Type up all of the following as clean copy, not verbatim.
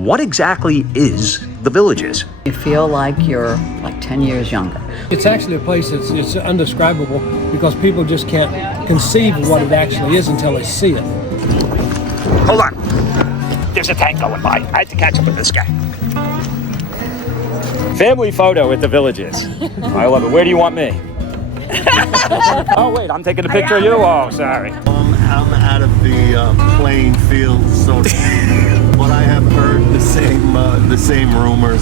what exactly is the Villages? You feel like you're like 10 years younger. It's actually a place that's it's undescribable because people just can't conceive of what it actually is until they see it. Hold on. There's a tank going by. I had to catch up with this guy. Family photo at the Villages. I love it. Where do you want me? Oh, wait, I'm taking a picture of you? Oh, sorry. I'm out of the playing field, so but I have heard the same rumors.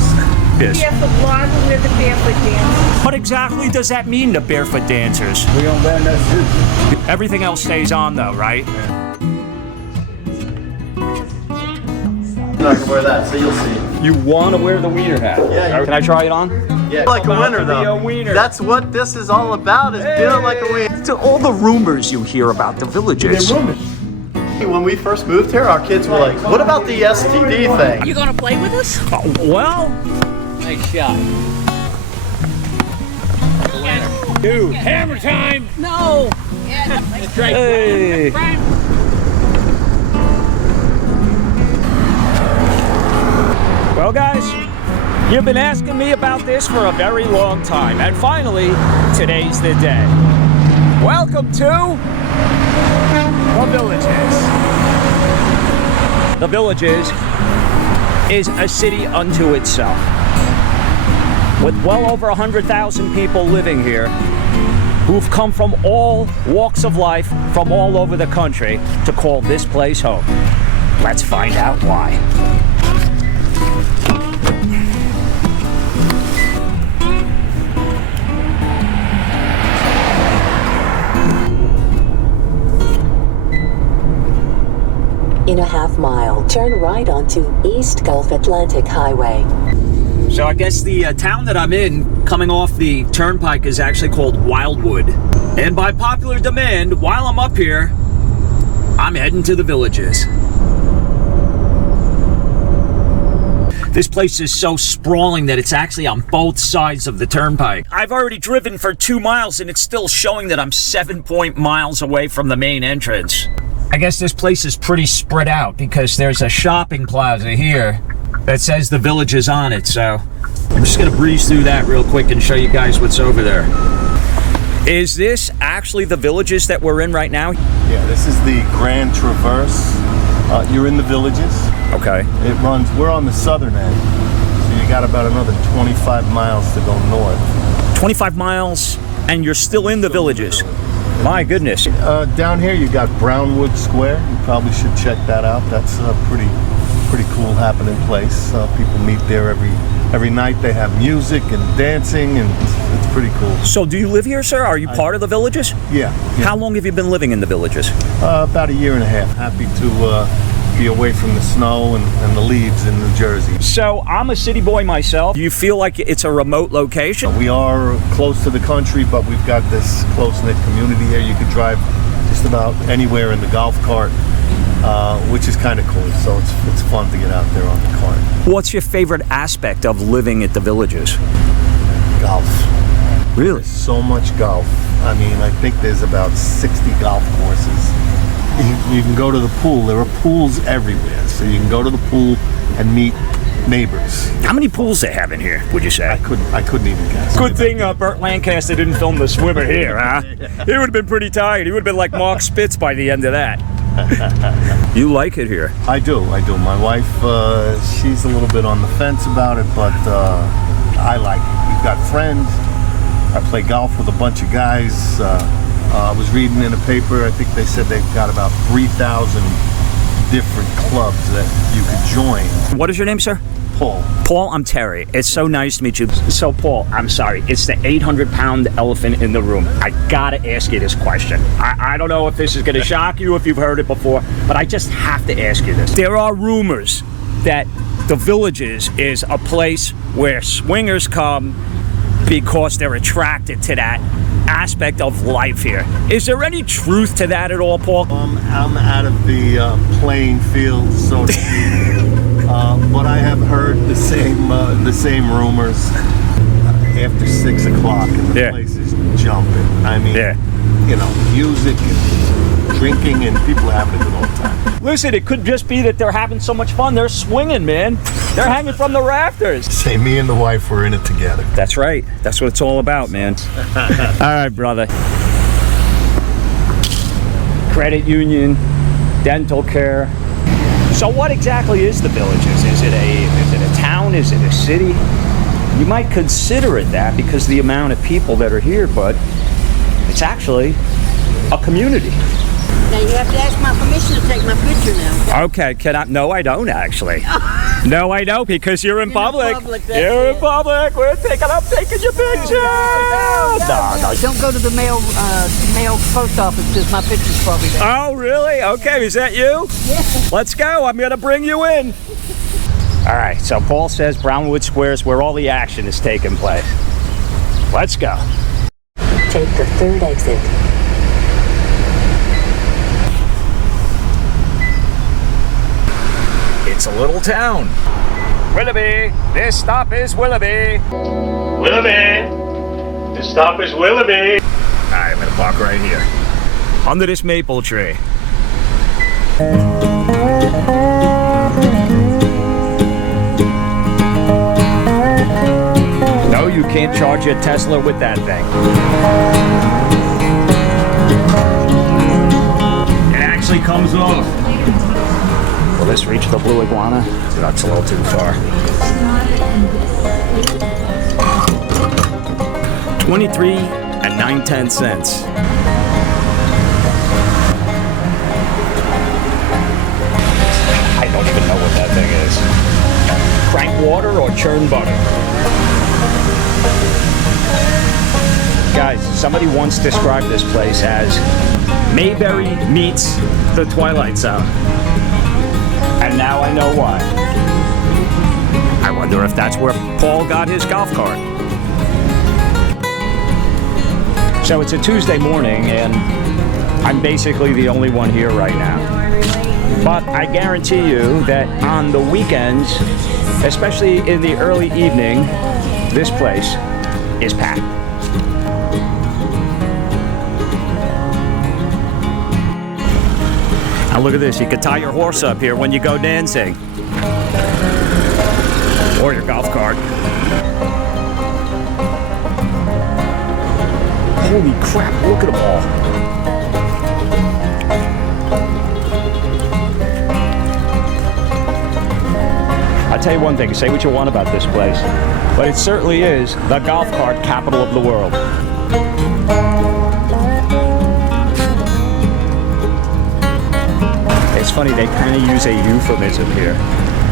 Yes. Barefoot blonde and we're the barefoot dancers. What exactly does that mean, the barefoot dancers? We don't wear no suits. Everything else stays on, though, right? I'm not gonna wear that, so you'll see. You want to wear the wiener hat? Yeah. Can I try it on? Yeah, like a winner Be a though. wiener. That's what this is all about, is feeling like a winner. To all the rumors you hear about the Villages. When we first moved here, our kids were like, what about the STD thing? You gonna play with us? Well, Nice shot. Dude, hammer time! No. hey. Well, guys, you've been asking me about this for a very long time, and finally, today's the day. Welcome to the Villages. The Villages is a city unto itself, with well over 100,000 people living here who've come from all walks of life from all over the country to call this place home. Let's find out why. In a half-mile, turn right onto East Gulf Atlantic Highway. So I guess the town that I'm in, coming off the turnpike, is actually called Wildwood. And by popular demand, while I'm up here, I'm heading to the Villages. This place is so sprawling that it's actually on both sides of the turnpike. I've already driven for 2 miles and it's still showing that I'm 7 miles away from the main entrance. I guess this place is pretty spread out because there's a shopping plaza here that says the Villages on it, so I'm just gonna breeze through that real quick and show you guys what's over there. Is this actually the Villages that we're in right now? Yeah, this is the Grand Traverse. You're in the Villages. Okay. It runs, we're on the southern end, so you got about another 25 miles to go north. 25 miles and you're still in the Villages. My goodness. Down here you got Brownwood Square. You probably should check that out. That's a pretty cool happening place. People meet there every night. They have music and dancing, and it's pretty cool. So do you live here, sir? Are you part of the Villages? Yeah. How long have you been living in the Villages? About a year and a half. Happy to be away from the snow and the leaves in New Jersey. So I'm a city boy myself. Do you feel like it's a remote location? We are close to the country, but we've got this close-knit community here. You could drive just about anywhere in the golf cart, which is kind of cool. So it's fun to get out there on the cart. What's your favorite aspect of living at the Villages? Golf. Really? So much golf. I mean, I think there's about 60 golf courses. You can go to the pool. There are pools everywhere, so you can go to the pool and meet neighbors. How many pools they have in here, would you say? I couldn't even guess. Good thing Burt Lancaster didn't film The Swimmer here, huh? He would have been pretty tired. He would have been like Mark Spitz by the end of that. You like it here? I do. My wife, she's a little bit on the fence about it, but I like it. We've got friends. I play golf with a bunch of guys. I was reading in a paper, I think they said they've got about 3,000 different clubs that you could join. What is your name, sir? Paul. Paul, I'm Terry. It's so nice to meet you. So, Paul, I'm sorry. It's the 800-pound elephant in the room. I gotta ask you this question. I don't know if this is gonna shock you, if you've heard it before, but I just have to ask you this. There are rumors that the Villages is a place where swingers come because they're attracted to that aspect of life here. Is there any truth to that at all, Paul? I'm out of the playing field, so to speak, but I have heard the same rumors. After 6 o'clock, and the place is jumping. I mean, you know, music and drinking, and people are having a good old Listen, it could just be that they're having so much fun. They're swinging, man. They're hanging from the rafters. Say me and the wife were in it together. That's right. That's what it's all about, man. All right, brother. Credit union, dental care. So what exactly is the Villages? Is it a town? Is it a city? You might consider it that because of the amount of people that are here, but it's actually a community. Now you have to ask my permission to take my picture now. Okay, can I? No, I don't actually. No, I don't because you're in public. You're in public. We're taking your picture. No. Don't go to the mail post office because my picture's probably there. Oh, really? Okay, is that you? Yeah. Let's go. I'm going to bring you in. All right, so Paul says Brownwood Square is where all the action is taking place. Let's go. Take the third exit. It's a little town. Willoughby. This stop is Willoughby. Willoughby! The stop is Willoughby! All right, I'm going to park right here. Under this maple tree. No, you can't charge your Tesla with that thing. It actually comes off. Will this reach the Blue Iguana? That's a little too far. 23 and 9/10 cents. I don't even know what that thing is. Crank water or churn butter? Guys, somebody once described this place as Mayberry meets the Twilight Zone. And now I know why. I wonder if that's where Paul got his golf cart. So it's a Tuesday morning and I'm basically the only one here right now. But I guarantee you that on the weekends, especially in the early evening, this place is packed. Now look at this, you could tie your horse up here when you go dancing. Or your golf cart. Holy crap, look at them all. I'll tell you one thing, say what you want about this place, but it certainly is the golf cart capital of the world. It's funny, they kind of use a euphemism here.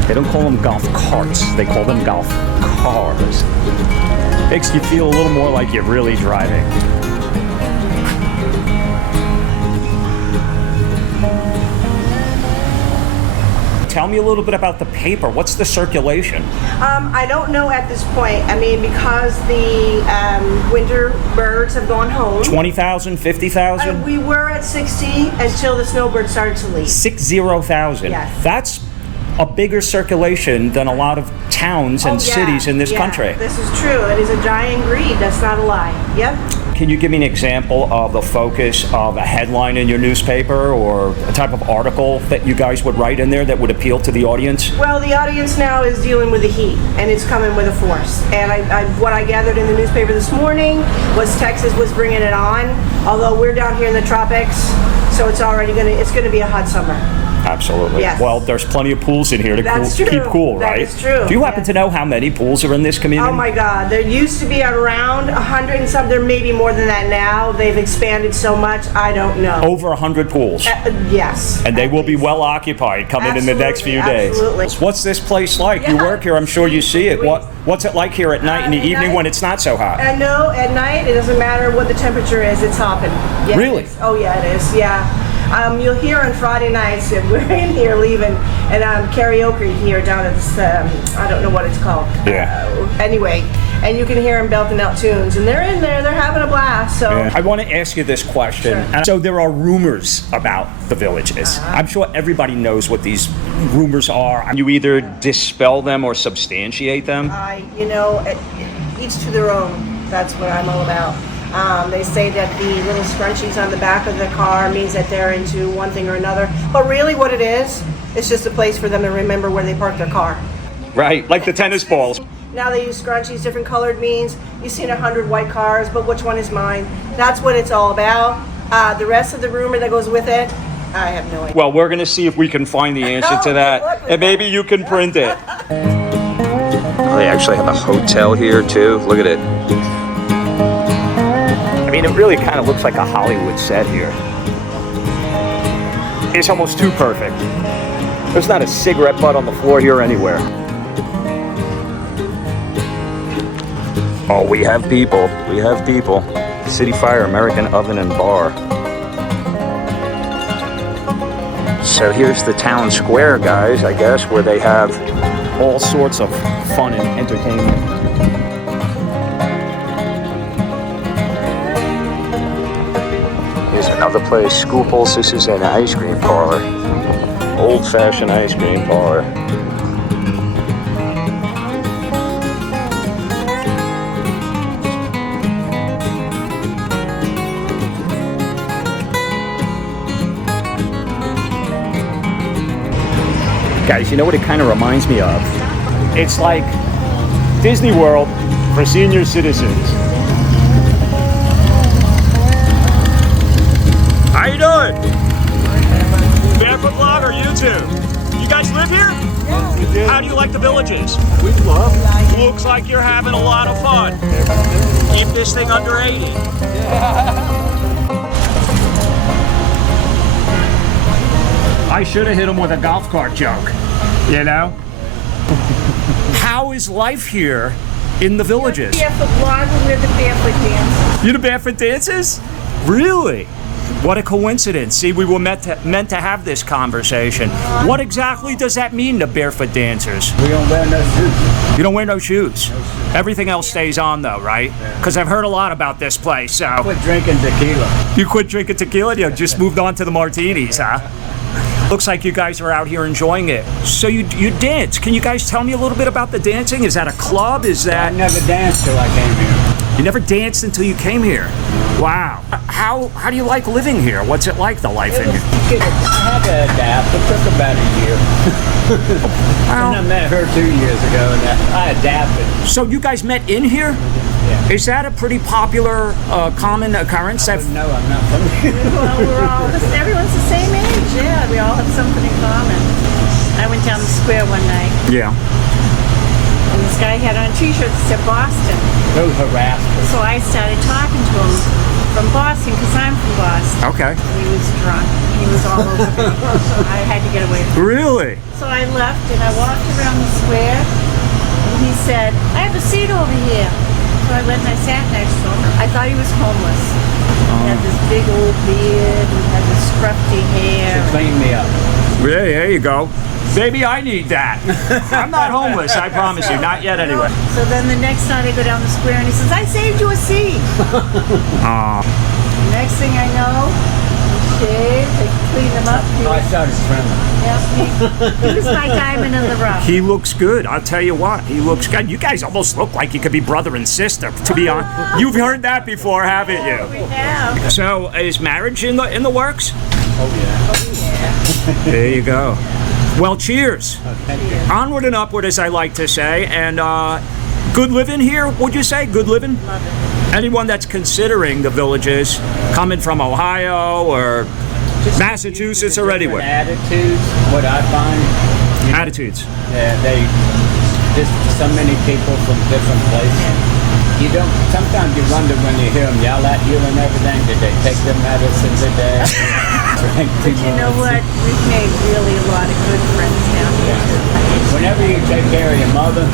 They don't call them golf carts, they call them golf cars. Makes you feel a little more like you're really driving. Tell me a little bit about the paper. What's the circulation? I don't know at this point. I mean, because the winter birds have gone home. 20,000, 50,000? We were at 60 until the snowbirds started to leave. 60,000. Yes. That's a bigger circulation than a lot of towns and cities in this country. This is true. It is a giant greed. That's not a lie. Yep. Can you give me an example of the focus of a headline in your newspaper or a type of article that you guys would write in there that would appeal to the audience? Well, the audience now is dealing with the heat, and it's coming with a force. And what I gathered in the newspaper this morning was Texas was bringing it on, although we're down here in the tropics, so it's already it's gonna be a hot summer. Absolutely. Yes. Well, there's plenty of pools in here to keep cool, right? That is true. Do you happen to know how many pools are in this community? Oh my God, there used to be around 100 and some. There may be more than that now. They've expanded so much, I don't know. Over 100 pools. Yes. And they will be well occupied coming in the next few days. Absolutely. What's this place like? You work here, I'm sure you see it. What's it like here at night in the evening when it's not so hot? No, at night it doesn't matter what the temperature is, it's hopping. Yeah, Really? Oh yeah, it is, yeah. You'll hear on Friday nights if we're in here leaving and karaoke here down at this, I don't know what it's called. Yeah. Anyway, and you can hear them belting out tunes, and they're in there, they're having a blast. So I want to ask you this question. Sure. So there are rumors about the Villages. I'm sure everybody knows what these rumors are. You either dispel them or substantiate them. each to their own. That's what I'm all about. They say that the little scrunchies on the back of the car means that they're into one thing or another. But really what it is, it's just a place for them to remember where they parked their car. Right, like the tennis balls. Now they use scrunchies, different colored means. You've seen 100 white cars, but which one is mine? That's what it's all about. The rest of the rumor that goes with it, I have no idea. Well, we're going to see if we can find the answer to that. And maybe you can print it. Oh, they actually have a hotel here, too. Look at it. I mean, it really kind of looks like a Hollywood set here. It's almost too perfect. There's not a cigarette butt on the floor here anywhere. Oh, we have people. We have people. City Fire American Oven and Bar. So here's the town square, guys, I guess, where they have all sorts of fun and entertainment. Here's another place, Scooples. This is an ice cream parlor. Old-fashioned ice cream parlor. Guys, you know what it kind of reminds me of? It's like Disney World for senior citizens. How you doing? Barefoot Vlog or YouTube? You guys live here? Yeah, we do. How do you like the Villages? We love it. Looks like you're having a lot of fun. Keep this thing under 80. I should have hit him with a golf cart joke, you know? How is life here in the Villages? Barefoot Vlog, we're the barefoot dancers. You're the barefoot dancers? Really? What a coincidence. See, we were meant to have this conversation. What exactly does that mean, the barefoot dancers? We don't wear no shoes. You don't wear no shoes? Everything else stays on, though, right? Because I've heard a lot about this place, so... Quit drinking tequila. You quit drinking tequila? You just moved on to the martinis, huh? Looks like you guys are out here enjoying it. So you dance. Can you guys tell me a little bit about the dancing? Is that a club? Is that... I never danced till I came here. You never danced until you came here? Wow. How do you like living here? What's it like, the life in here? I had to adapt. It took about a year. And I met her 2 years ago, and I adapted. So you guys met in here? Yeah. Is that a pretty popular, common occurrence? No, I'm not from here. Well, everyone's the same age, yeah. We all have something in common. I went down the square one night, Yeah. and this guy had on a t-shirt that said Boston. Those harassers. So I started talking to him from Boston, because I'm from Boston. Okay. He was drunk. He was all over me. I had to get away from him. Really? So I left, and I walked around the square, and he said, I have a seat over here. So I went and I sat next to him. I thought he was homeless. He had this big old beard, and had this scruffy hair. Clean me up. Yeah, there you go. Baby, I need that. I'm not homeless, I promise you. Not yet, anyway. So then the next night I go down the square and he says, I saved you a seat. Next thing I know, he shaved, they cleaned him up. I started swimming. He was my diamond in the rough. He looks good. I'll tell you what. He looks good. You guys almost look like you could be brother and sister, to be honest. You've heard that before, haven't you? We have. So, is marriage in the works? Oh, yeah. There you go. Well, cheers. Thank you. Onward and upward, as I like to say. And good living here, would you say? Good living? Love it. Anyone that's considering the Villages, coming from Ohio or Massachusetts or anywhere? Attitudes, what I find. Attitudes. There's so many people from different places. You don't, sometimes you wonder when you hear them yell at you and everything, did they take their medicine today? But you know what? We've made really a lot of good friends down here. Whenever you take care of your mother,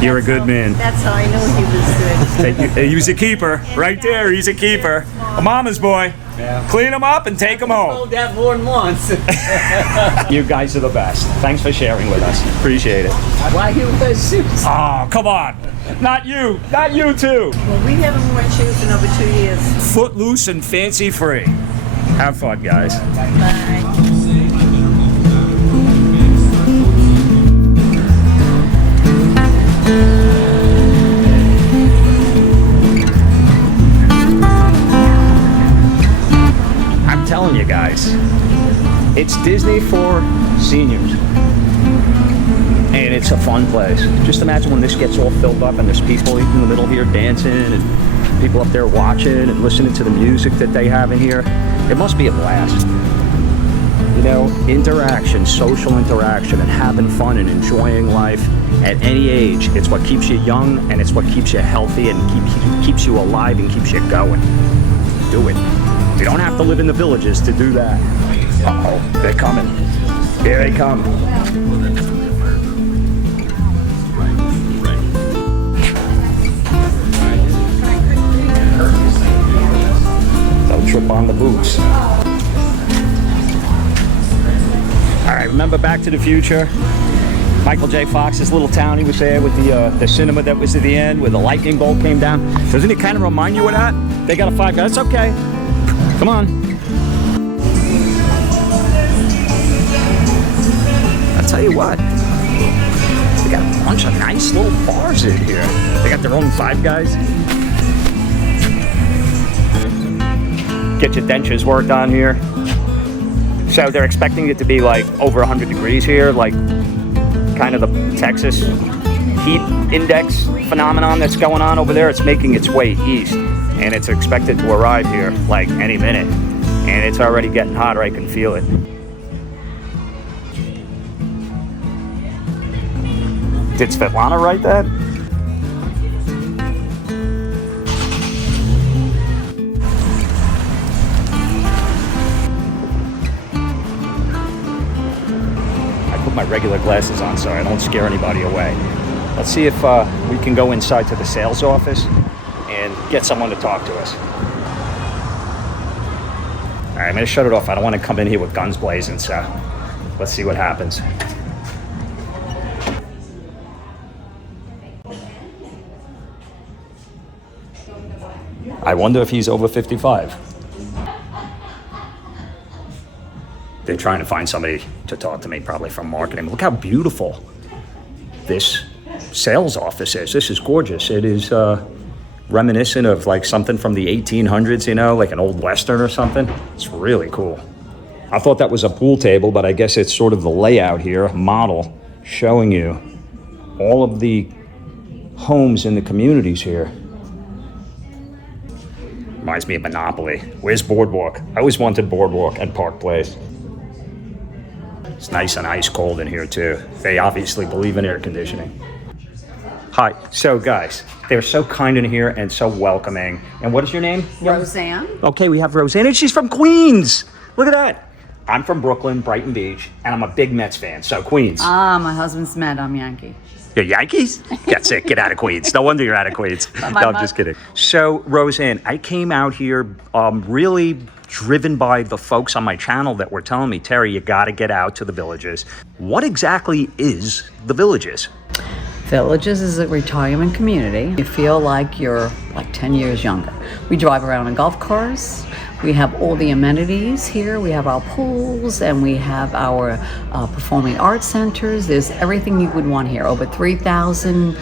You're a good man. That's how I knew he was good. He was a keeper. Right there, he's a keeper. A mama's boy. Yeah. Clean him up and take him home. told that more than once. You guys are the best. Thanks for sharing with us. Appreciate it. Why you wear suits? Oh, come on. Not you. Not you too. Well, we haven't worn shoes in over 2 years. Footloose and fancy free. Have fun, guys. Bye. Disney for seniors. And it's a fun place. Just imagine when this gets all filled up and there's people in the middle here dancing and people up there watching and listening to the music that they have in here. It must be a blast. You know, interaction, social interaction, and having fun and enjoying life at any age. It's what keeps you young, and it's what keeps you healthy and keeps you alive and keeps you going. Do it. You don't have to live in the villages to do that. Uh-oh, they're coming. Here they come. Don't trip on the boots. All right, remember Back to the Future? Michael J. Fox's little town he was there with the cinema that was at the end where the lightning bolt came down. Doesn't it kind of remind you of that? They got a 5 guy. That's okay. Come on. I'll tell you what. They got a bunch of nice little bars in here. They got their own 5 guys. Get your dentures worked on here. So they're expecting it to be like over 100 degrees here, like kind of the Texas heat index phenomenon that's going on over there. It's making its way east, and it's expected to arrive here like any minute. And it's already getting hotter, I can feel it. Did Svetlana write that? My regular glasses on so I don't scare anybody away. Let's see if we can go inside to the sales office and get someone to talk to us. All right, I'm gonna shut it off. I don't want to come in here with guns blazing, so let's see what happens. I wonder if he's over 55. They're trying to find somebody to talk to me, probably from marketing. Look how beautiful this sales office is. This is gorgeous. It is reminiscent of like something from the 1800s, you know, like an old Western or something. It's really cool. I thought that was a pool table, but I guess it's sort of the layout here, model, showing you all of the homes in the communities here. Reminds me of Monopoly. Where's Boardwalk? I always wanted Boardwalk and Park Place. It's nice and ice cold in here too. They obviously believe in air conditioning. Hi, so guys, they're so kind in here and so welcoming. And what is your name? Roseanne. Okay, we have Roseanne, and she's from Queens. Look at that. I'm from Brooklyn, Brighton Beach, and I'm a big Mets fan, so Queens. My husband's Met, I'm Yankee. You're Yankees? That's it, get out of Queens. No wonder you're out of Queens. No, I'm just kidding. So, Roseanne, I came out here really driven by the folks on my channel that were telling me, Terry, you gotta get out to the Villages. What exactly is the Villages? Villages is a retirement community. You feel like you're like 10 years younger. We drive around in golf cars. We have all the amenities here. We have our pools and we have our performing arts centers. There's everything you would want here. Over 3,000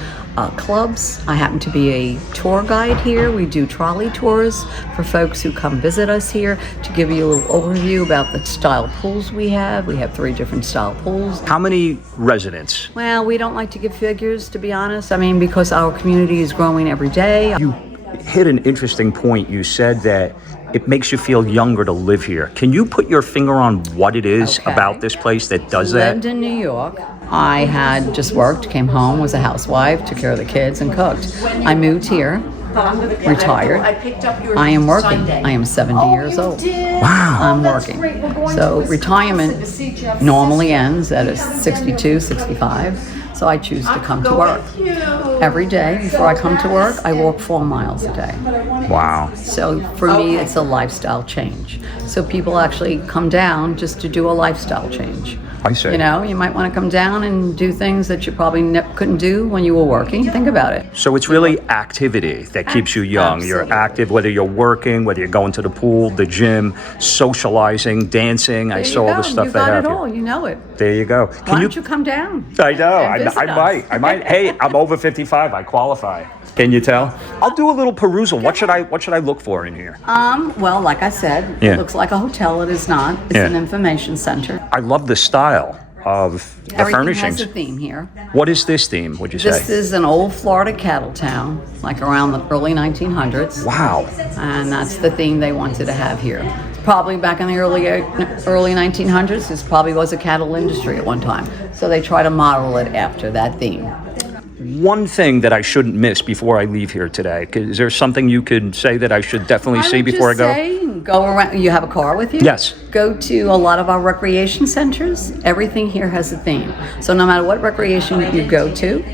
clubs. I happen to be a tour guide here. We do trolley tours for folks who come visit us here to give you a little overview about the style pools we have. We have 3 different style pools. How many residents? Well, we don't like to give figures, to be honest. I mean, because our community is growing every day. You hit an interesting point. You said that it makes you feel younger to live here. Can you put your finger on what it is about this place that does that? Lived in New York. I had just worked, came home, was a housewife, took care of the kids, and cooked. I moved here, retired. I am working. I am 70 years old. Wow. I'm working. So retirement normally ends at 62, 65. So I choose to come to work. Every day before I come to work, I walk 4 miles a day. Wow. So for me, it's a lifestyle change. So people actually come down just to do a lifestyle change. I see. You know, you might want to come down and do things that you probably couldn't do when you were working. Think about it. So it's really activity that keeps you young. You're Absolutely. active, whether you're working, whether you're going to the pool, the gym, socializing, dancing. I There saw you all go. the stuff You they got have it here. all. You know it. There you go. Why don't you come down? I know. and visit us? I might. Hey, I'm over 55. I qualify. Can you tell? I'll do a little perusal. What should I look for in here? Well, like I said, Yeah. it looks like a hotel. It is not. It's Yeah. an information center. I love the style of the Everything furnishings. has a theme here. What is this theme, would you say? This is an old Florida cattle town, like around the early 1900s. Wow. And that's the theme they wanted to have here. Probably back in the early 1900s, this probably was a cattle industry at one time. So they try to model it after that theme. One thing that I shouldn't miss before I leave here today, is there something you could say that I should definitely see before I go? Go around. You have a car with you? Yes. Go to a lot of our recreation centers. Everything here has a theme. So no matter what recreation you go to,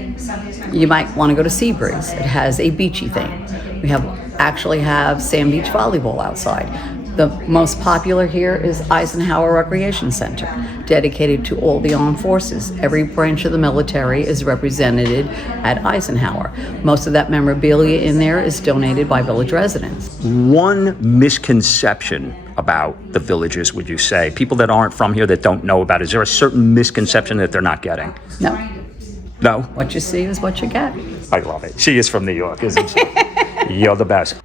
you might want to go to Seabreeze. It has a beachy theme. We actually have sand beach volleyball outside. The most popular here is Eisenhower Recreation Center, dedicated to all the armed forces. Every branch of the military is represented at Eisenhower. Most of that memorabilia in there is donated by village residents. One misconception about the villages, would you say? People that aren't from here that don't know about it, is there a certain misconception that they're not getting? No, No? what you see is what you get. I love it. She is from New York, isn't she? You're the best.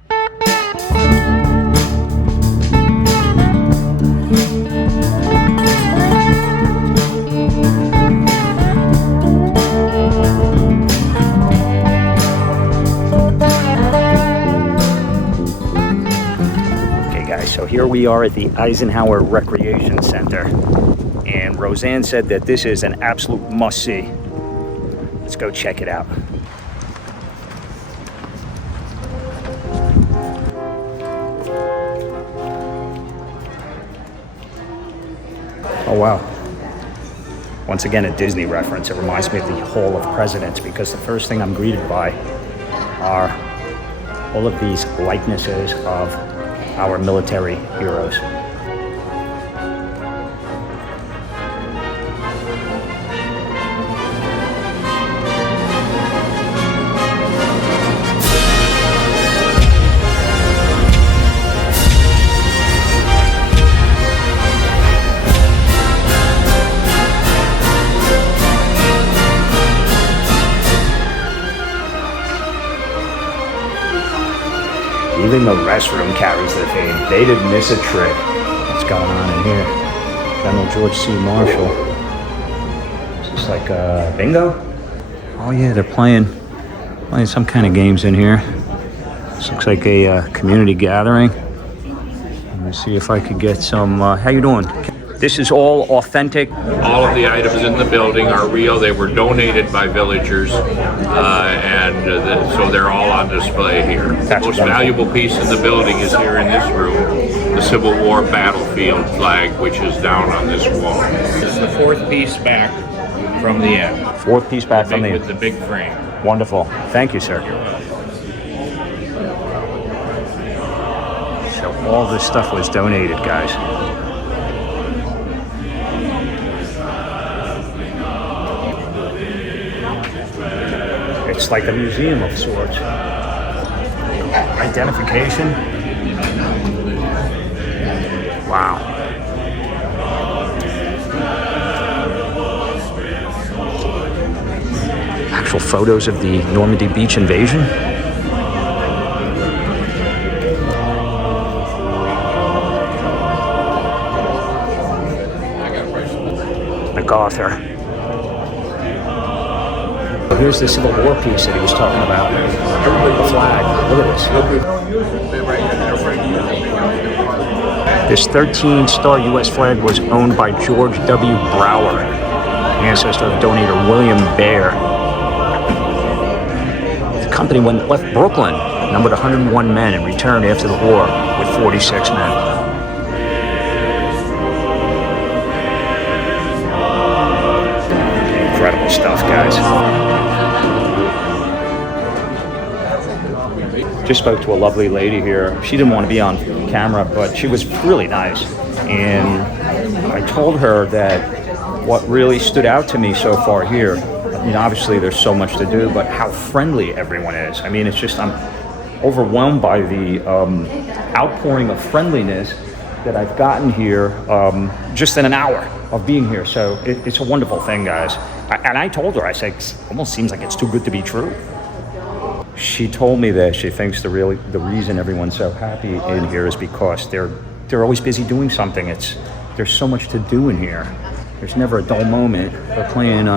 So here we are at the Eisenhower Recreation Center, and Roseanne said that this is an absolute must-see. Let's go check it out. Oh wow. Once again, a Disney reference. It reminds me of the Hall of Presidents, because the first thing I'm greeted by are all of these likenesses of our military heroes. Even the restroom carries the theme. They didn't miss a trick. What's going on in here? General George C. Marshall. Is this like bingo? Oh yeah, they're playing some kind of games in here. This looks like a community gathering. Let me see if I could get some. How you doing? This is all authentic. All of the items in the building are real. They were donated by villagers, so they're all on display here. The most valuable piece in the building is here in this room, the Civil War battlefield flag, which is down on this wall. This is the fourth piece back from the end. Fourth piece back from the end. With the big frame. Wonderful. Thank you, sir. So all this stuff was donated, guys. It's like a museum of sorts. Identification. Wow. Actual photos of the Normandy Beach invasion. MacArthur. Here's the Civil War piece that he was talking about. The flag. Look at this. This 13-star U.S. flag was owned by George W. Brower, ancestor of donor William Baer. The company, when it left Brooklyn, numbered 101 men and returned after the war with 46 men. Incredible stuff, guys. Just spoke to a lovely lady here. She didn't want to be on camera, but she was really nice. And I told her that what really stood out to me so far here, I mean, obviously there's so much to do, but how friendly everyone is. I mean, it's just, I'm overwhelmed by the outpouring of friendliness that I've gotten here just in an hour of being here. So it's a wonderful thing, guys. And I told her, I said, it almost seems like it's too good to be true. She told me that she thinks the reason everyone's so happy in here is because they're always busy doing something. There's so much to do in here. There's never a dull moment. They're playing.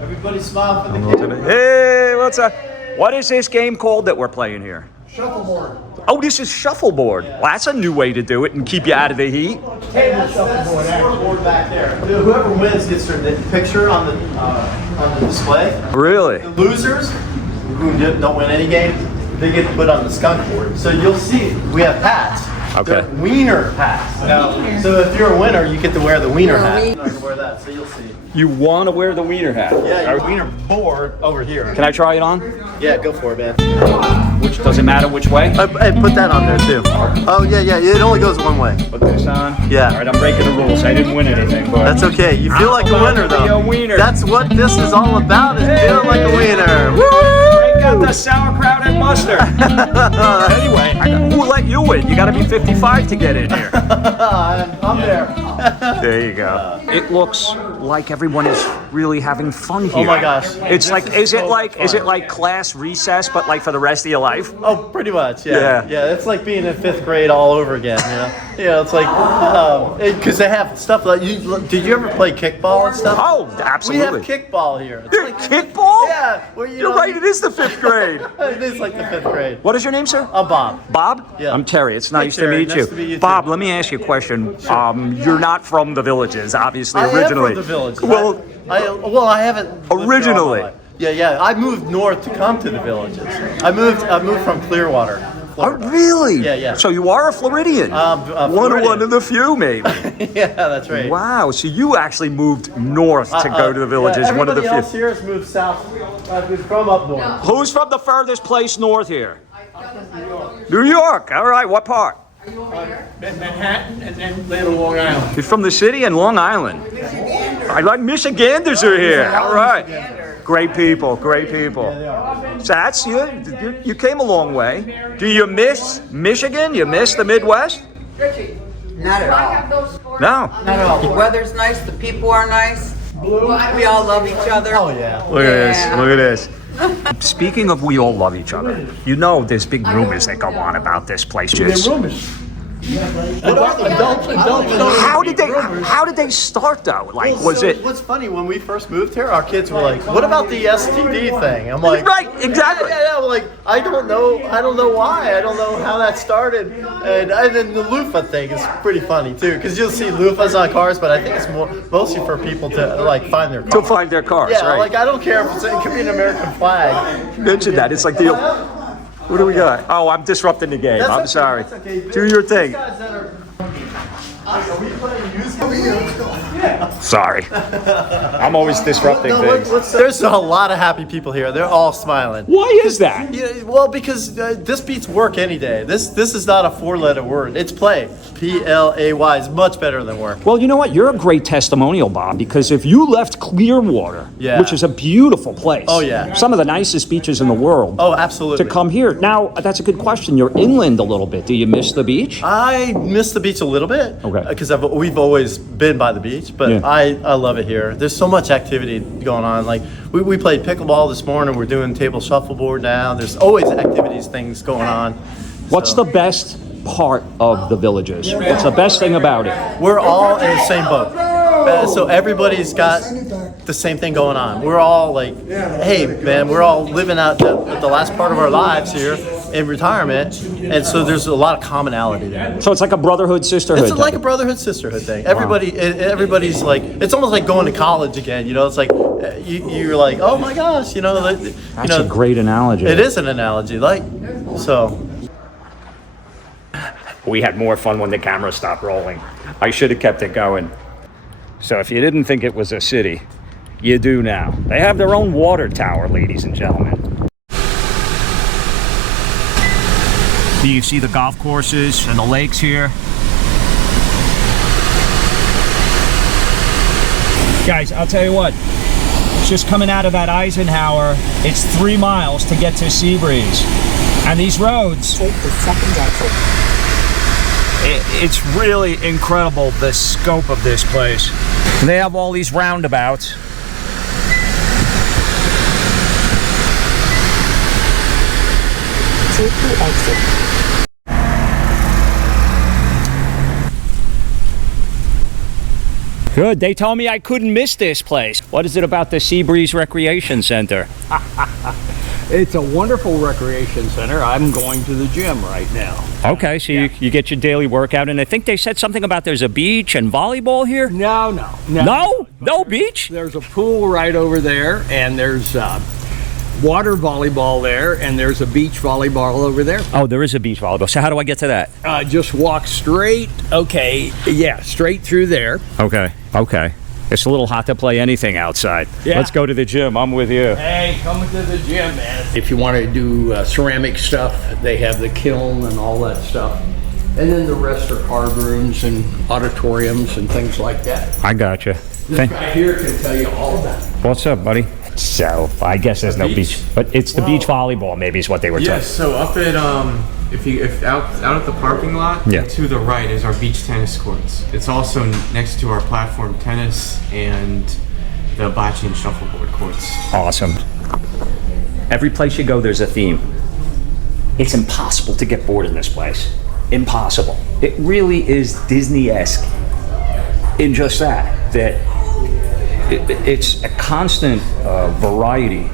Everybody smile for the camera. Hey, what's up? What is this game called that we're playing here? Shuffleboard. Oh, this is shuffleboard. Well, that's a new way to do it and keep you out of the heat. Table shuffleboard. Scoreboard back there. Whoever wins gets their picture on the display. Really? The losers, who don't win any games, they get put on the skunk board. So you'll see we have hats. Okay. The wiener hats. Now, so if you're a winner, you get to wear the wiener hat. I'm not gonna wear that, so you'll see. You want to wear the wiener hat? Yeah, your wiener board over here. Can I try it on? Yeah, go for it, man. Which doesn't matter which way? Hey, put that on there too. Oh yeah, it only goes one way. Put this on. Yeah. All right, I'm breaking the rules. I didn't win anything, but That's okay. You feel like a winner Be a though. wiener. That's what this is all about. Is feeling like a winner. Break out the sauerkraut and mustard. Anyway, who let you in? You got to be 55 to get in here. I'm there. There you go. It looks like everyone is really having fun here. Oh my gosh. It's like, is it like class recess, but like for the rest of your life? Oh, pretty much. Yeah. It's like being in 5th grade all over again. It's like because they have stuff like Did you ever play kickball and stuff? Oh, absolutely. We have kickball here. It's like, Kickball? yeah. Well, You're right. It is the 5th grade. It is like the 5th grade. What is your name, sir? I'm Bob. Bob? Yeah. I'm Terry. It's nice Terry. to meet Nice you. to meet you too. Bob, let me ask you a question. You're not from the Villages, obviously, I originally. am from the village. Well, I haven't lived here all my Originally. life. Yeah. I moved north to come to the Villages. I moved from Clearwater, Florida. really? Yeah. So you are a Floridian? One of the few, maybe. Yeah, that's right. Wow. So you actually moved north to go to the Villages. Yeah, one of the everybody else few. here has moved south. Moved from up north. Who's from the furthest place north here? New York. All right. What part? Manhattan and then later Long Island. You're from the city and Long Island. I like Michiganders are here. All right. Great people. So that's you came a long way. Do you miss Michigan? You miss the Midwest? Not at all. No. Not at all. The weather's nice. The people are nice. We all love each other. Oh yeah. Look at this. Speaking of we all love each other, you know there's big rumors that go on about this place. Rumors. How did they start though? Like, was it? What's funny, when we first moved here, our kids were like, "What about the STD thing?" I'm like, Right, exactly. Yeah. Like, I don't know why. I don't know how that started. And then the loofah thing is pretty funny too, because you'll see loofahs on cars, but I think it's mostly for people to like find their car. To find their cars, Yeah, right? like I don't care if it could be an American flag. Mention that. It's like the. What do we got? Oh, I'm disrupting the game. I'm sorry. That's okay. Do your thing. Sorry. I'm always disrupting things. There's a lot of happy people here. They're all smiling. Why is that? Yeah, well, because this beats work any day. This is not a 4-letter word. It's play. Play is much better than work. Well, you know what? You're a great testimonial, Bob, because if you left Clearwater, Yeah. which is a beautiful place, Oh, yeah. some of the nicest beaches in the world, Oh, absolutely. to come here. Now, that's a good question. You're inland a little bit. Do you miss the beach? I miss the beach a little bit. Okay. Because we've always been by the beach, but Yeah. I love it here. There's so much activity going on. Like we played pickleball this morning. We're doing table shuffleboard now. There's always things going on. What's the best part of the Villages? What's the best thing about it? We're all in the same boat. So everybody's got the same thing going on. We're all like, hey, man, we're all living out the last part of our lives here in retirement. And so there's a lot of commonality there. So it's like a brotherhood, sisterhood. It's like a brotherhood, sisterhood thing. Everybody's like, it's almost like going to college again. You know, it's like you're like, oh my gosh, That's a great analogy. It is an analogy, like so. We had more fun when the camera stopped rolling. I should have kept it going. So if you didn't think it was a city, you do now. They have their own water tower, ladies and gentlemen. Do you see the golf courses and the lakes here? Guys, I'll tell you what. Just coming out of that Eisenhower, it's 3 miles to get to Seabreeze. And these roads, Take the second exit. it's really incredible, the scope of this place. They have all these roundabouts. Take the exit. Good, they told me I couldn't miss this place. What is it about the Seabreeze Recreation Center? It's a wonderful recreation center. I'm going to the gym right now. Okay, so you get your daily workout, and I think they said something about there's a beach and volleyball here? No. No beach? There's a pool right over there, and there's water volleyball there, and there's a beach volleyball over there. Oh, there is a beach volleyball. So how do I get to that? Just walk straight. Okay, yeah, straight through there. Okay. It's a little hot to play anything outside. Yeah. Let's go to the gym. I'm with you. Hey, come to the gym, man. If you want to do ceramic stuff, they have the kiln and all that stuff. And then the rest are card rooms and auditoriums and things like that. I gotcha. This guy here can tell you all about it. What's up, buddy? So, I guess there's no beach, but it's the beach volleyball maybe is what they were Yes, so up at if out at the parking lot, Yeah. to the right is our beach tennis courts. It's also next to our platform tennis and the bocce and shuffleboard courts. Awesome. Every place you go, there's a theme. It's impossible to get bored in this place. Impossible. It really is Disney-esque in just that it's a constant variety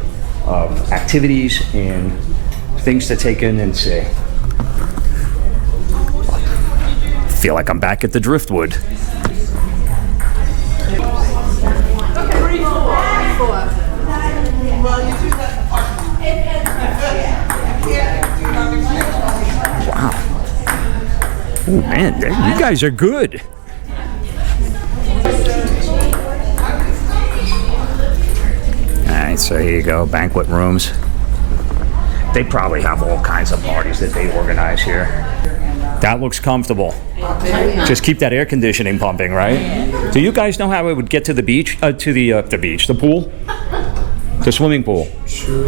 of activities and things to take in and see. Feel like I'm back at the Driftwood. Wow. Oh man, you guys are good. Alright, so here you go, banquet rooms. They probably have all kinds of parties that they organize here. That looks comfortable. Just keep that air conditioning pumping, right? Do you guys know how it would get to the beach? The pool? The swimming pool?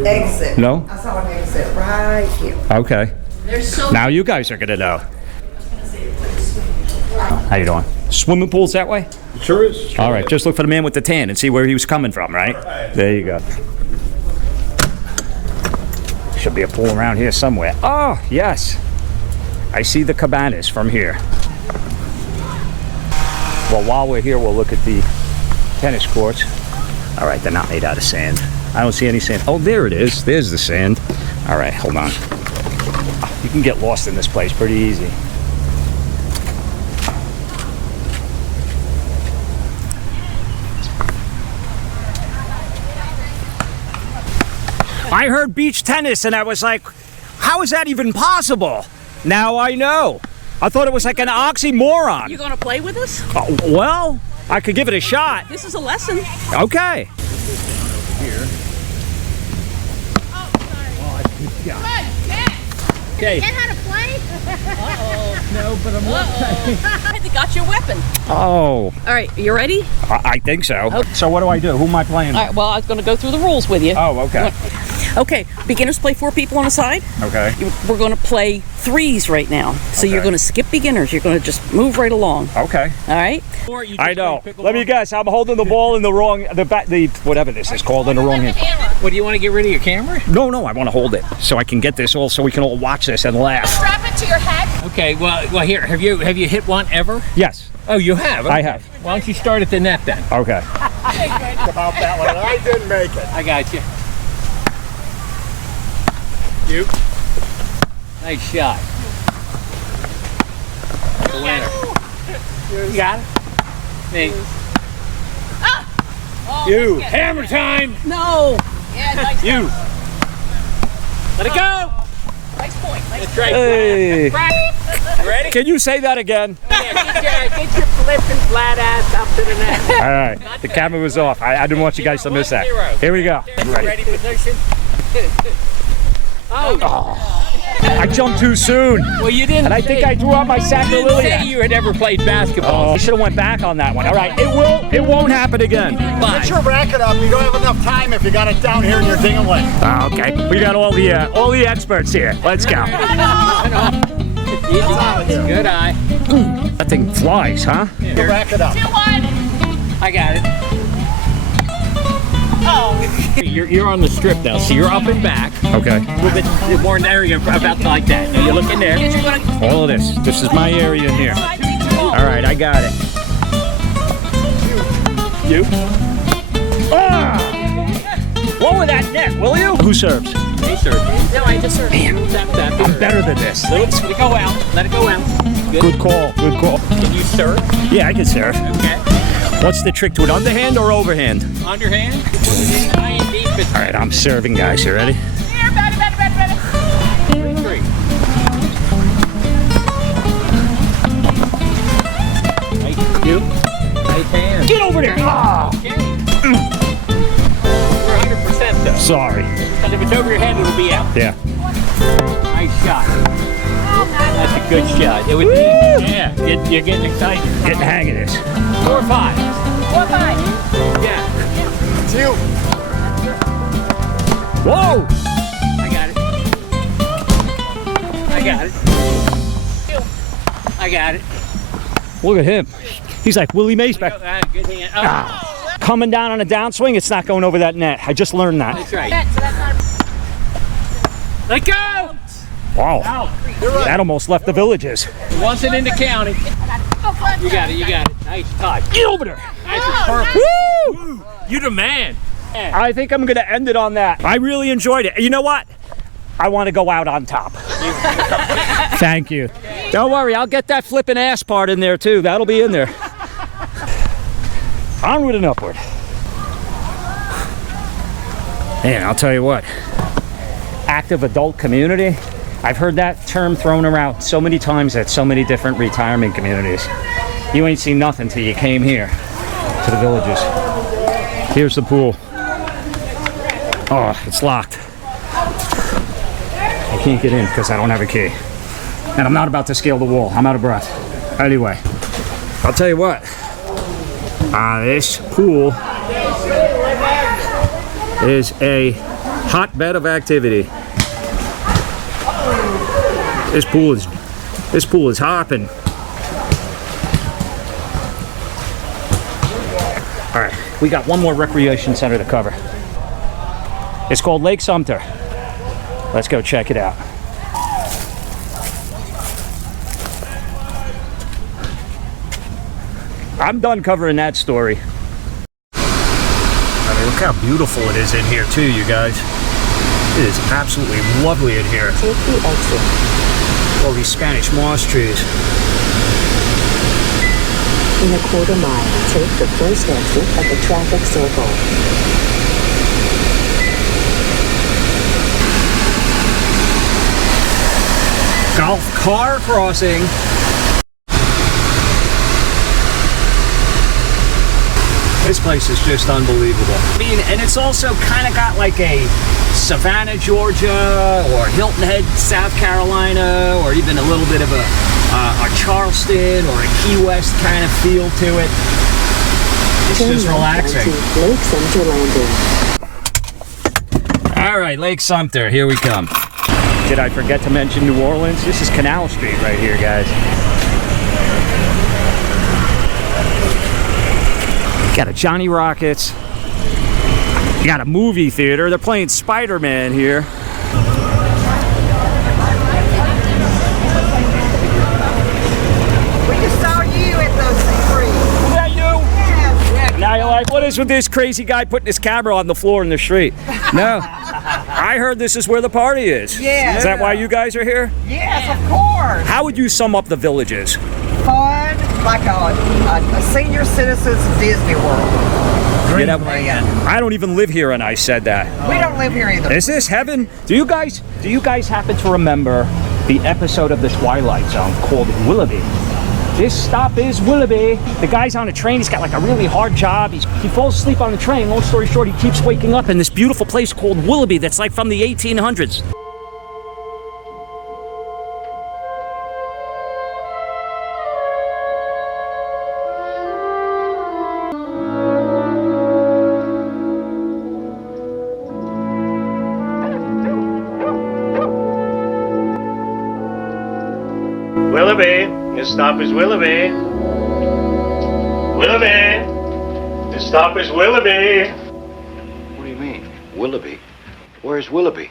Exit. No? I saw an exit right here. Okay. Now you guys are gonna know. How you doing? Swimming pool's that way? Sure is. All right, just look for the man with the tan and see where he was coming from, right? There you go. Should be a pool around here somewhere. Oh, yes. I see the cabanas from here. Well, while we're here, we'll look at the tennis courts. All right, they're not made out of sand. I don't see any sand. Oh, there it is. There's the sand. All right, hold on. You can get lost in this place pretty easy. I heard beach tennis and I was like, how is that even possible? Now I know. I thought it was like an oxymoron. You gonna play with us? Well, I could give it a shot. This is a lesson. Okay. Okay. Get how to play? Uh-oh. No, but I'm not. They got your weapon. Oh. All right, you ready? I think so. Okay. So what do I do? Who am I playing? All right, well, I was gonna go through the rules with you. Oh, okay. Okay, beginners play 4 people on a side. Okay. We're gonna play threes right now. So you're gonna skip beginners. You're gonna just move right along. Okay. All right? I know. Let me guess. I'm holding the ball in the wrong, the whatever this is called, in the wrong hand. What, do you want to get rid of your camera? No, I want to hold it so I can get this all, so we can all watch this and laugh. Strap it to your head. Okay, well, here. Have you hit one ever? Yes. Oh, you have? Okay. I have. Why don't you start at the net then? Okay. About that one, I didn't make it. I got you. You. Nice shot. The winner. You got it? Me. Oh, You. Hammer time. No. Yeah, nice. You. Let it go. Nice point. Nice That's right. Hey. You ready? Can you say that again? Yeah, get your flipping flat ass up to the net. All right. The camera was off. I didn't want you guys to miss that. Here we go. Ready position. Oh. I jumped too soon. Well, you didn't. And I think I threw out my You didn't say sacroiliac. you had ever played basketball. I should have went back on that one. All right, it won't happen again. Bye. Get your racket up. You don't have enough time if you got it down here in your ding-a-ling. Okay, we got all the experts here. Let's go. Good eye. That thing flies, huh? Get rack it up. I got it. Oh. You're on the strip now, so you're up and back. Okay. A little bit more in there, you're about like that. Now you look in there. All of this. This is my area in here. All right, I got it. You. Ah! Lower that net, will you? Who serves? He served. No, I just served. Man, I'm better than this. Let it go out. Let it go out. Good call. Good call. Can you serve? Yeah, I can serve. Okay. What's the trick to it? Underhand or overhand? Underhand. High and deep. All right, I'm serving, guys. You ready? Here, better. 3. You. Right hand. Get over there. Ah! Okay. You're 100% though. Sorry. Because if it's over your head, it'll be out. Yeah. Nice shot. That's a good shot. It would be. Yeah. You're getting excited. Getting the hang of this. 4 or 5. 4 or 5. Yeah. It's you. Whoa! I got it. I got it. Look at him. He's like Willie Mays back. Good hand. Oh. Ah. Coming down on a downswing, it's not going over that net. I just learned that. That's right. Let go! Wow. That almost left the villages. Wasn't in the county. You got it. Nice touch. Get over there. Nice and perfect. Woo! You the man. I think I'm going to end it on that. I really enjoyed it. You know what? I want to go out on top. Thank you. Don't worry, I'll get that flipping ass part in there too. That'll be in there. Onward and upward. Man, I'll tell you what. Active adult community. I've heard that term thrown around so many times at so many different retirement communities. You ain't seen nothing till you came here to the villages. Here's the pool. Oh, it's locked. I can't get in because I don't have a key. And I'm not about to scale the wall. I'm out of breath. Anyway, I'll tell you what. This pool is a hotbed of activity. This pool is hopping. All right, we got one more recreation center to cover. It's called Lake Sumter. Let's go check it out. I'm done covering that story. I mean, look how beautiful it is in here too, you guys. It is absolutely lovely in here. Take the exit. All these Spanish moss trees. In a quarter mile, take the first exit at the traffic circle. Golf car crossing. This place is just unbelievable. I mean, and it's also kind of got like a Savannah, Georgia, or Hilton Head, South Carolina, or even a little bit of a Charleston or a Key West kind of feel to it. It's just relaxing. Lake Sumter Landing. All right, Lake Sumter, here we come. Did I forget to mention New Orleans? This is Canal Street right here, guys. Got a Johnny Rockets. You got a movie theater. They're playing Spider-Man here. We just saw you at those three. Is that you? Yeah. Now you're like, what is with this crazy guy putting his camera on the floor in the street? No. I heard this is where the party is. Yes. Is that why you guys are here? Yes, of course. How would you sum up the villages? Fun, like a senior citizens Disney World. You know, I don't even live here, and I said that. We don't live here either. Is this heaven? Do you guys happen to remember the episode of The Twilight Zone called Willoughby? This stop is Willoughby. The guy's on a train. He's got like a really hard job. He falls asleep on the train. Long story short, he keeps waking up in this beautiful place called Willoughby that's like from the 1800s. Willoughby. This stop is Willoughby. Willoughby. This stop is Willoughby. What do you mean? Willoughby? Where's Willoughby?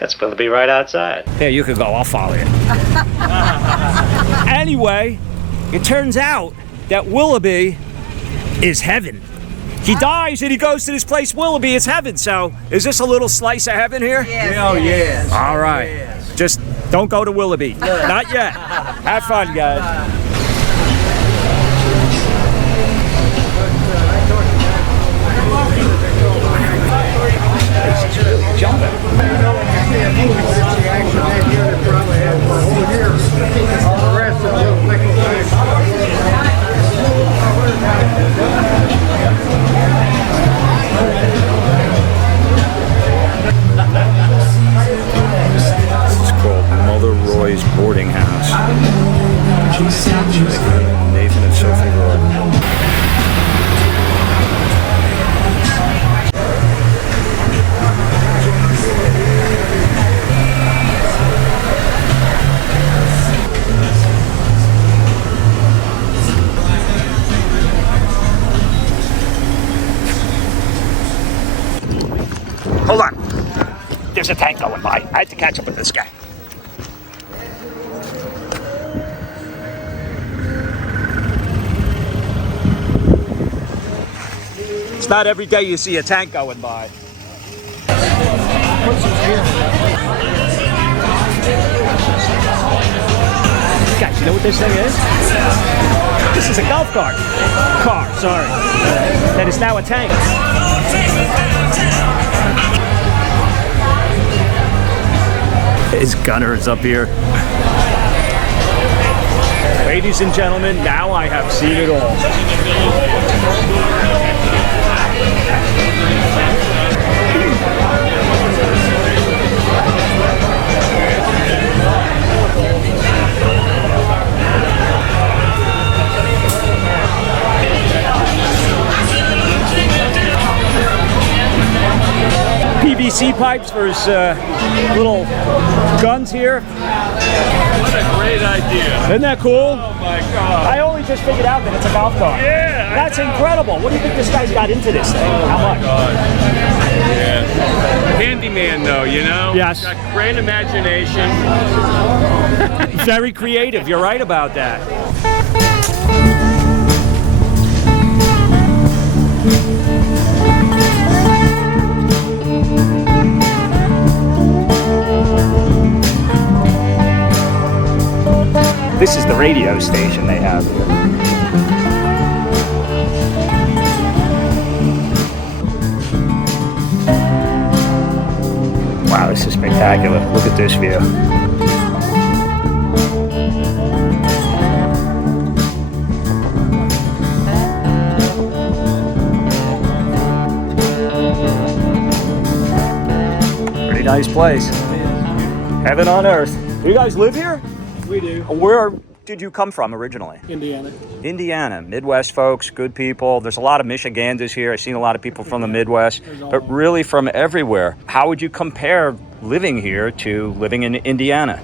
That's Willoughby right outside. Here, you can go. I'll follow you. Anyway, it turns out that Willoughby is heaven. He dies and he goes to this place, Willoughby. It's heaven. So, is this a little slice of heaven here? Yes. Oh, yes. All right. Yes. Just don't go to Willoughby. Not yet. Have fun, guys. Jumping. It's called Mother Roy's Boarding House. Nathan and Sophie Roy. Hold on. There's a tank going by. I had to catch up with this guy. It's not every day you see a tank going by. Guys, you know what this thing is? This is a golf cart. Sorry. That is now a tank. His gunner is up here. Ladies and gentlemen, now I have seen it all. PVC pipes for his little guns here. What a great idea. Isn't that cool? Oh my God. I only just figured out that it's a golf cart. Yeah. That's incredible. What do you think this guy's got into this thing? How much? God. Yeah. Handyman though, you know? Yes. Got great imagination. Very creative. You're right about that. This is the radio station they have here. Wow, this is spectacular. Look at this view. Pretty nice place. Heaven on earth. Do you guys live here? We do. Where did you come from originally? Indiana. Indiana, Midwest folks, good people. There's a lot of Michiganders here. I've seen a lot of people from the Midwest, but really from everywhere. How would you compare living here to living in Indiana?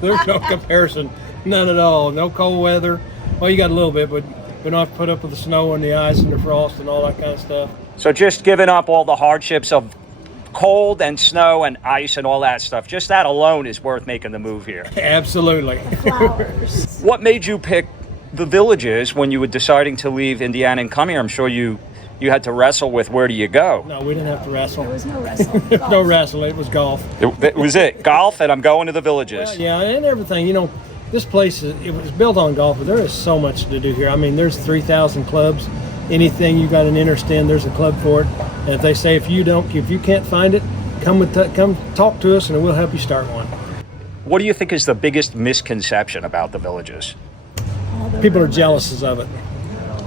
There's no comparison. None at all. No cold weather. Well, you got a little bit, but we don't have to put up with the snow and the ice and the frost and all that kind of stuff. So just giving up all the hardships of cold and snow and ice and all that stuff, just that alone is worth making the move here. Absolutely. What made you pick the Villages when you were deciding to leave Indiana and come here? I'm sure you had to wrestle with where do you go. No, we didn't have to wrestle. There was no wrestle. No wrestle. It was golf. It was it. Golf, and I'm going to the Villages. Well, yeah, and everything. You know, this place, it was built on golf, but there is so much to do here. I mean, there's 3,000 clubs. Anything you got an interest in, there's a club for it. And if they say if you can't find it, come talk to us and we'll help you start one. What do you think is the biggest misconception about the Villages? People are jealous of it.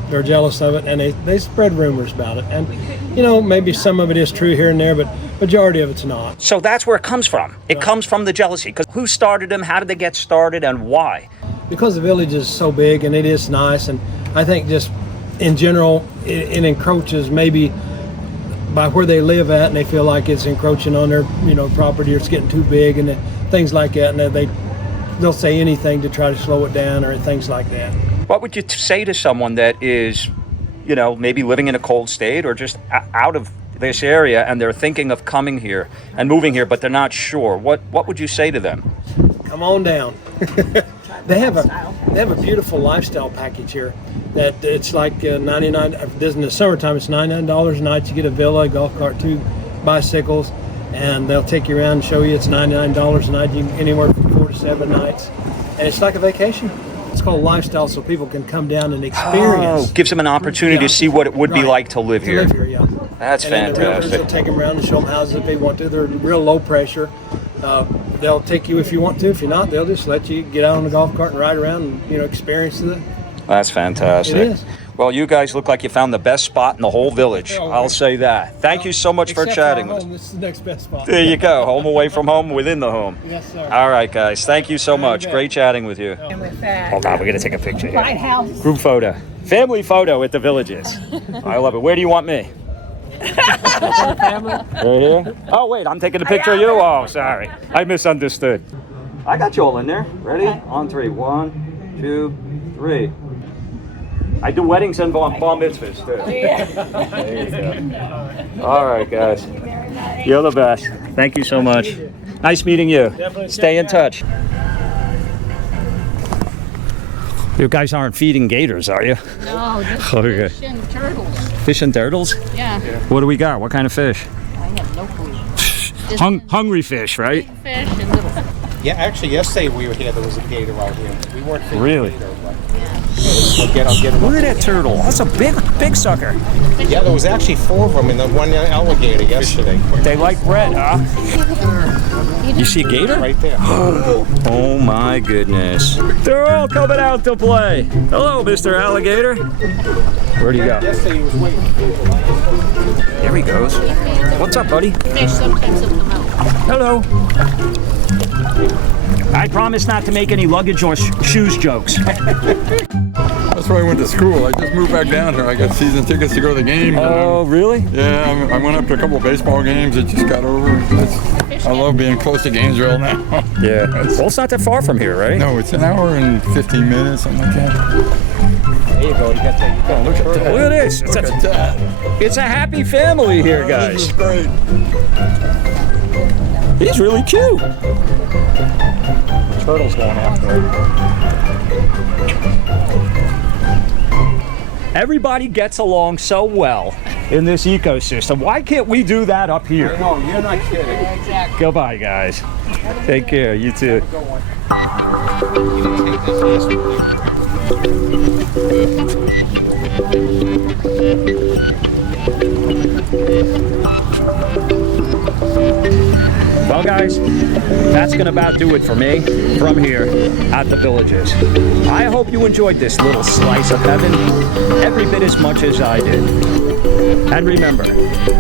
They're jealous of it, and they spread rumors about it. And, you know, maybe some of it is true here and there, but majority of it's not. So that's where it comes from. It comes from the jealousy. Because who started them? How did they get started? And why? Because the village is so big and it is nice, and I think just in general, it encroaches maybe by where they live at, and they feel like it's encroaching on their, property, or it's getting too big and things like that, and they they'll say anything to try to slow it down or things like that. What would you say to someone that is, you know, maybe living in a cold state or just out of this area and they're thinking of coming here and moving here, but they're not sure? What would you say to them? Come on down. They have a beautiful lifestyle package here. That it's like $99. In the summertime, it's $99 a night. You get a villa, a golf cart, 2 bicycles, and they'll take you around and show you. It's $99 a night. You can anywhere from 4 to 7 nights, and it's like a vacation. It's called lifestyle, so people can come down and experience. Oh, gives them an opportunity to see what it would be like to live here. Yeah. That's and fantastic. They'll take them around and show them houses if they want to. They're real low pressure. They'll take you if you want to. If you're not, they'll just let you get out on the golf cart and ride around and, you know, experience the. That's fantastic. It is. Well, you guys look like you found the best spot in the whole village. I'll say that. Thank you so much for chatting with us. This is the next best spot. There you go. Home away from home, within the home. Yes, sir. All right, guys. Thank you so much. Great chatting with you. And with that, Hold on, we're going to take a picture here. White House. Group photo. Family photo at the Villages. I love it. Where do you want me? Right here? Oh, wait, I'm taking a picture of you? Oh, sorry. I misunderstood. I got you all in there. Ready? On 3. 1, 2, 3. I do weddings and bar mitzvahs, too. There you go. All right, guys. You're the best. Thank you so much. Nice meeting you. Stay in touch. You guys aren't feeding gators, are you? No, just Okay. fish and turtles. Fish and turtles? Yeah. What do we got? What kind of fish? I have no clue. Hungry fish, right? Fish and little fish. Yeah, actually, yesterday we were here. There was a gator out here. We weren't fishing Really? gator, but I'll get him. Look at that turtle. That's a big sucker. Yeah, there was actually 4 of them and then 1 alligator yesterday. They like bread, huh? You see a gator? Right there. Oh my goodness. They're all coming out to play. Hello, Mr. Alligator. Where'd he go? Yesterday he was waiting. There he goes. What's up, buddy? Fish sometimes will come out. Hello. I promise not to make any luggage or shoes jokes. That's where I went to school. I just moved back down here. I got season tickets to go to the game. Oh, really? Yeah, I went up to a couple of baseball games. It just got over. I love being close to Gainesville now. Yeah. Well, it's not that far from here, right? No, it's an hour and 15 minutes, something like that. There you go. You got that. Look at that. Look at this. Look at that. It's a happy family here, guys. This is great. He's really cute. Turtle's going after it. Everybody gets along so well in this ecosystem. Why can't we do that up here? No, you're not kidding. Exactly. Goodbye, guys. Take care. You too. Well, guys, that's going to about do it for me from here at the Villages. I hope you enjoyed this little slice of heaven every bit as much as I did. And remember,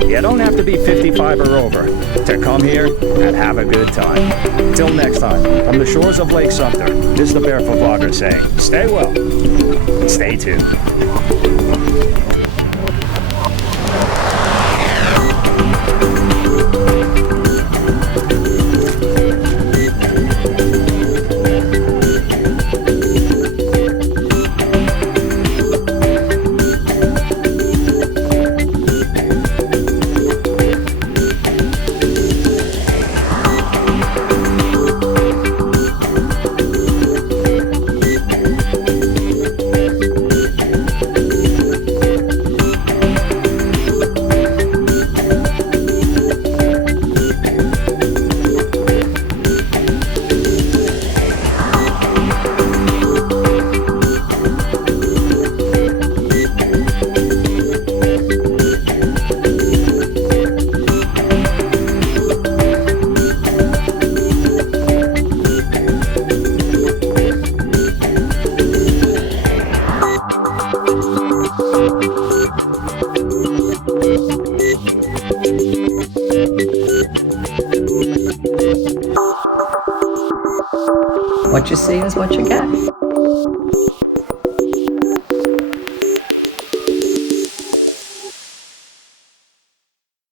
you don't have to be 55 or over to come here and have a good time. Till next time, from the shores of Lake Sumter, this is the Barefoot Vlogger saying, stay well and stay tuned. What you see is what you get.